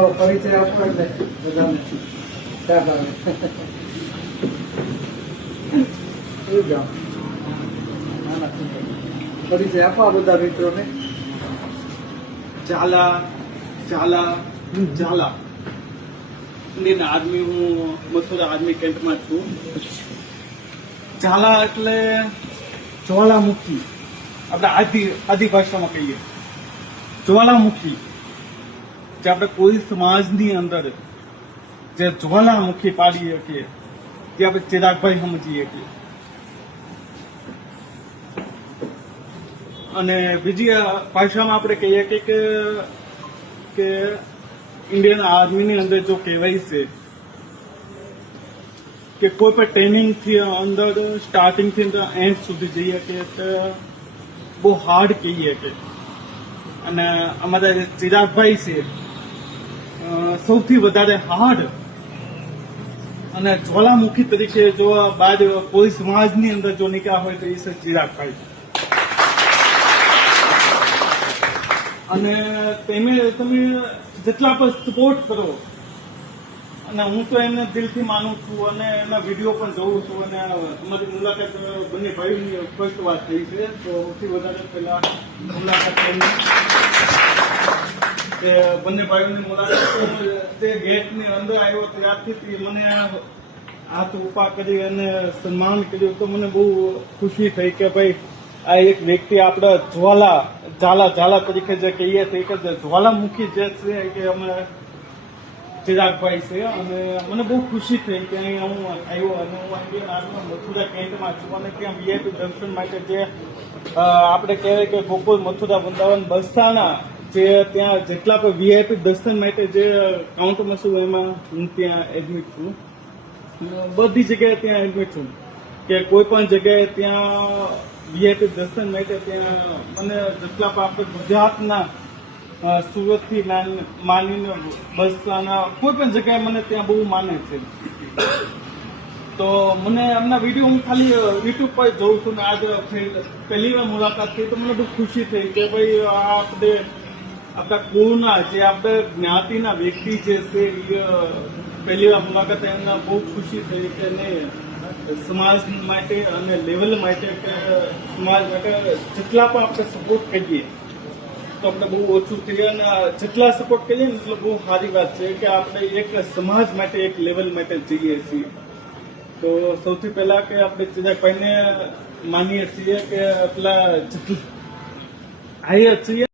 તમારો પરિચય આપો એટલે બધાને ખ્યાલ આવે. એવું જાઓ परिचय आप बता मित्रों ने. झाला झाला झाला इंडियन आर्मी हूँ मथुरा आर्मी कैंप में छू. झाला એટલે જ્વાલામુખી આપણે આદિ ભાષામાં કહીએ જ્વાલામુખી જે આપણે કોઈ સમાજની અંદર જે જ્વાલામુખી પાડી શકીએ જે આપણે ચિરાગભાઈ સમજીએ શકીએ. અને બીજી ભાષામાં આપણે કહીએ કે ઇન્ડિયન આર્મીની અંદર જો કહેવાય છે કે કોઈ પણ ટ્રેનિંગ થી અંદર સ્ટાર્ટિંગ થી એન્ડ સુધી જઈએ કે બહુ હાર્ડ કહીએ કે. અને અમારા ચિરાગભાઈ છે સૌથી વધારે હાર્ડ અને જ્વાલામુખી તરીકે જો બાદ કોઈ સમાજની અંદર જો નીકળ્યા હોય તો એ છે ચિરાગભાઈ. અને તમે જેટલા પણ સપોર્ટ કરો અને હું તો એને દિલથી માનું છું અને એના વિડીયો પણ જોઉં છું અને અમારી મુલાકાત બંને ભાઈઓની ફર્સ્ટ વાત થઈ છે તો સૌથી વધારે પહેલા મુલાકાત કે બંને ભાઈઓની મુલાકાત તે ગેટની અંદર આવ્યો ત્યારથી મને હાથ ઉપા કરી અને સન્માન કર્યું તો મને બહુ ખુશી થઈ કે ભાઈ આ એક વ્યક્તિ આપણે ઝાલા તરીકે જે કહીએ છીએ કે જ્વાલામુખી જે છે કે અમે ચિરાગભાઈ છે. અને મને બહુ ખુશી થઈ કે અહીં હું આવ્યો અને હું ઇન્ડિયન આર્મી મથુરા કેન્ટમાં છું અને ત્યાં વીઆઈપી દર્શન માટે જે આપણે કહેવાય કે ગોકુલ મથુરા વૃંદાવન બરસાના જે ત્યાં જેટલા પણ વીઆઈપી દર્શન માટે જે કાઉન્ટરમાં છું એમાં હું ત્યાં એડમિટ છું. બધી જગ્યાએ ત્યાં એડમિટ છું કે કોઈ પણ જગ્યાએ ત્યાં વીઆઈપી દર્શન માટે ત્યાં મને જેટલા પણ આપણે ગુજરાતના સુરતથી માનીને બસના કોઈ પણ જગ્યાએ મને ત્યાં બહુ માને છે. તો મને એમના વિડીયો હું ખાલી યુટ્યુબ પર જોઉં છું ને આજે પહેલી વાર મુલાકાત થઈ તો મને બહુ ખુશી થઈ કે ભાઈ આપણે આપણા કુળના જે આપણે જ્ઞાતિના વ્યક્તિ જે છે એ પહેલી વાર મુલાકાત એમને બહુ ખુશી થઈ કે નહીં સમાજ માટે અને લેવલ માટે કે સમાજ માટે જેટલા પણ આપણે સપોર્ટ કરીએ તો આપણે બહુ ઓછું થઈએ અને જેટલા સપોર્ટ કરીએ ને એટલે બહુ સારી વાત છે કે આપણે એક સમાજ માટે એક લેવલ માટે જઈએ છીએ. તો સૌથી પહેલા કે આપણે ચિરાગભાઈને માનીએ છીએ કે એટલા આયા છીએ